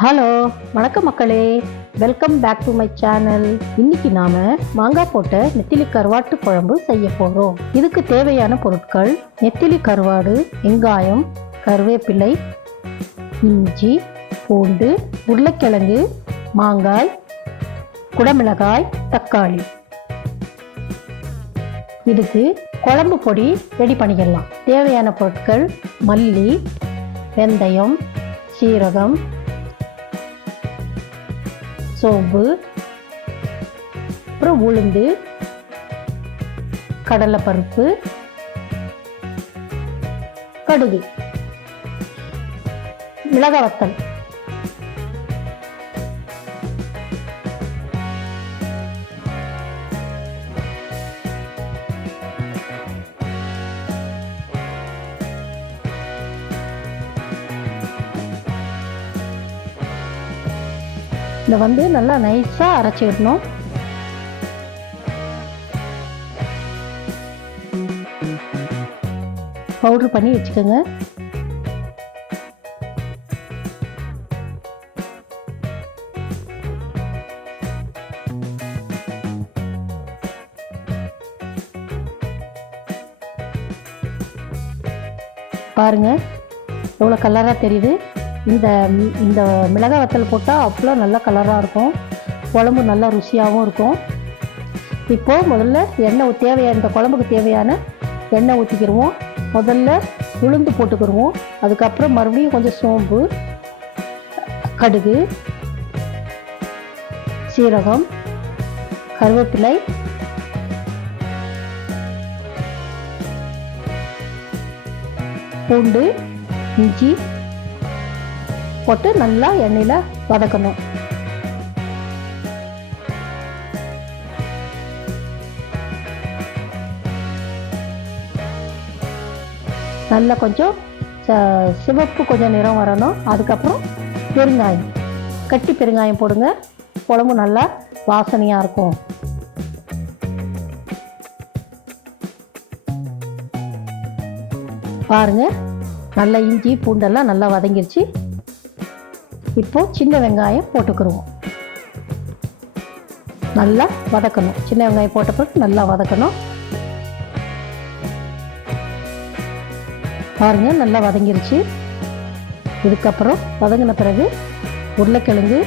Hello வணக்கம் மக்களே. Welcome back to my channel இன்னைக்கு நாம மாங்காய் போட்ட நெத்திலி கருவாட்டு குழம்பு செய்ய போகிறோம் இதுக்கு தேவையான பொருட்கள் நெத்திலி கருவாடு வெங்காயம் கருவேப்பிலை இஞ்சி பூண்டு உருளைக்கிழங்கு மாங்காய் குடமிளகாய் தக்காளி. இதுக்கு குழம்பு பொடி ரெடி பண்ணிக்கலாம். தேவையான பொருட்கள் மல்லி வெந்தயம் சீரகம் சோம்பு அப்புறம் உளுந்து கடலைப்பருப்பு கடுகு மிளகாய் வத்தல். இதை வந்து நல்லா நைஸாக அரைச்சிடணும் பவுட்ரு பண்ணி வச்சுக்கோங்க. பாருங்கள் எவ்வளோ கலராக தெரியுது. இந்த இந்த மிளகாய் வத்தல் போட்டால் அவ்வளோ நல்ல கலராக இருக்கும். குழம்பு நல்லா ருசியாகவும் இருக்கும். இப்போது முதல்ல எண்ணெய் தேவையான இந்த குழம்புக்கு தேவையான எண்ணெய் ஊற்றிக்கிடுவோம் முதல்ல உளுந்து போட்டுக்கிடுவோம் அதுக்கப்புறம் மறுபடியும் கொஞ்சம் சோம்பு கடுகு சீரகம் கருவேப்பிலை பூண்டு இஞ்சி போட்டு நல்லா எண்ணெயில் வதக்கணும். நல்லா கொஞ்சம் ச- சிவப்பு கொஞ்சம் நிறம் வரணும். அதுக்கப்புறம் பெருங்காயம். கட்டி பெருங்காயம் போடுங்க. குழம்பு நல்லா வாசனையாக இருக்கும். பாருங்க. நல்லா இஞ்சி பூண்டெல்லாம் நல்லா வதங்கிருச்சு. இப்போது சின்ன வெங்காயம் போட்டுக்கிருவோம். நல்லா வதக்கணும். சின்ன வெங்காயம் போட்ட பிறகு நல்லா வதக்கணும். பாருங்க நல்லா வதங்கிருச்சு. இதுக்கப்புறம் வதங்கின பிறகு உருளைக்கிழங்கு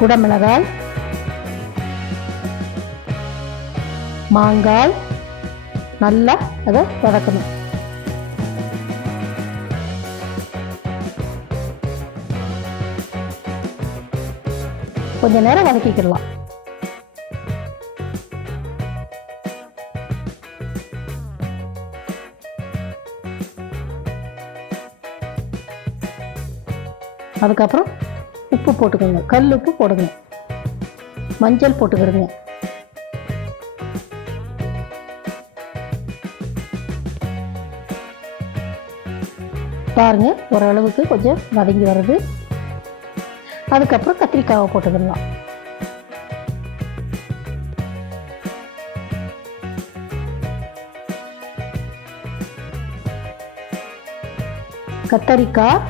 குடமிளகாய் மாங்காய் நல்லா அதை வதக்கணும். கொஞ்ச நேரம் வதக்கிக்கிடலாம் அதுக்கப்புறம் உப்பு போட்டுக்கோங்க. கல் உப்பு போடுங்க மஞ்சள் போட்டுக்கிறதுங்க. பாருங்க ஓரளவுக்கு கொஞ்சம் வதங்கி வருது. அதுக்கப்புறம் கத்திரிக்காவை போட்டுக்கிடலாம். கத்தரிக்காய்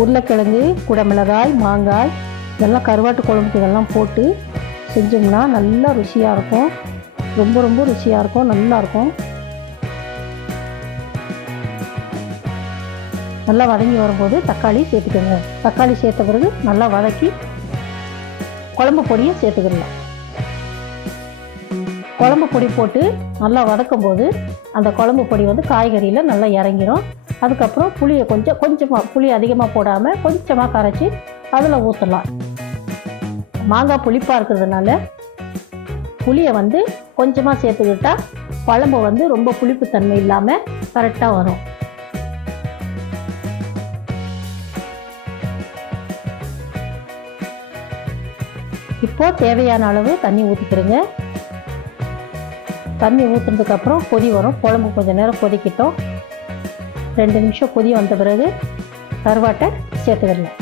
உருளைக்கிழங்கு குடமிளகாய் மாங்காய் இதெல்லாம் கருவாட்டு குழம்புக்கு இதெல்லாம் போட்டு செஞ்சோம்னா நல்லா ருசியாக இருக்கும். ரொம்ப ரொம்ப ருசியாக இருக்கும் நல்லா நல்லா வதங்கி வரும்போது தக்காளி சேர்த்துக்கோங்க. தக்காளி சேர்த்த பிறகு நல்லா வதக்கி குழம்பு பொடியை சேர்த்துக்கிடலாம் குழம்பு பொடி போட்டு நல்லா வதக்கும் போது அந்த குழம்பு பொடி வந்து காய்கறியில் நல்லா இறங்கிடும் அதுக்கப்புறம் புளியை கொஞ்சம் கொஞ்சமாக புளி அதிகமாக போடாமல் கொஞ்சமாக கரைச்சி அதில் ஊற்றலாம் மாங்காய் புளிப்பாக இருக்கிறதுனால புளியை வந்து கொஞ்சமாக சேர்த்துக்கிட்டால் குழம்பு வந்து ரொம்ப புளிப்பு தன்மை இல்லாமல் கரெக்டாக வரும். இப்போ தேவையான அளவு தண்ணி ஊற்றிக்கிறேங்க தண்ணி ஊற்றுனதுக்கப்புறம் கொதி வரும். குழம்பு கொஞ்சம் நேரம் கொதிக்கிட்டோம். ரெண்டு நிமிஷம் கொதி வந்த பிறகு கருவாட்டை சேர்த்துக்கிடலாம்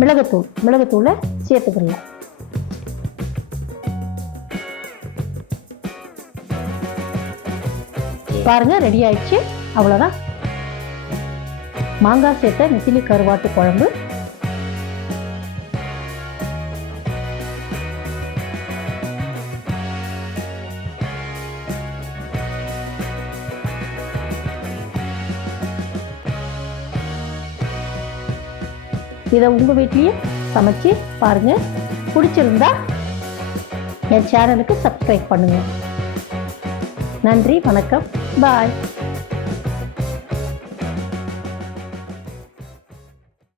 மிளகுத்தூள் மிளகுத்தூளை சேர்த்துக்கலாம் பாருங்க ரெடி ஆயிடுச்சு. அவ்வளோதான் மாங்காய் சேர்த்த நெத்திலி கருவாட்டு குழம்பு. இதை உங்கள் வீட்லேயும் சமைச்சு பாருங்கள் பிடிச்சிருந்தா என் சேனலுக்கு சப்ஸ்கிரைப் பண்ணுங்கள் நன்றி வணக்கம். பாய்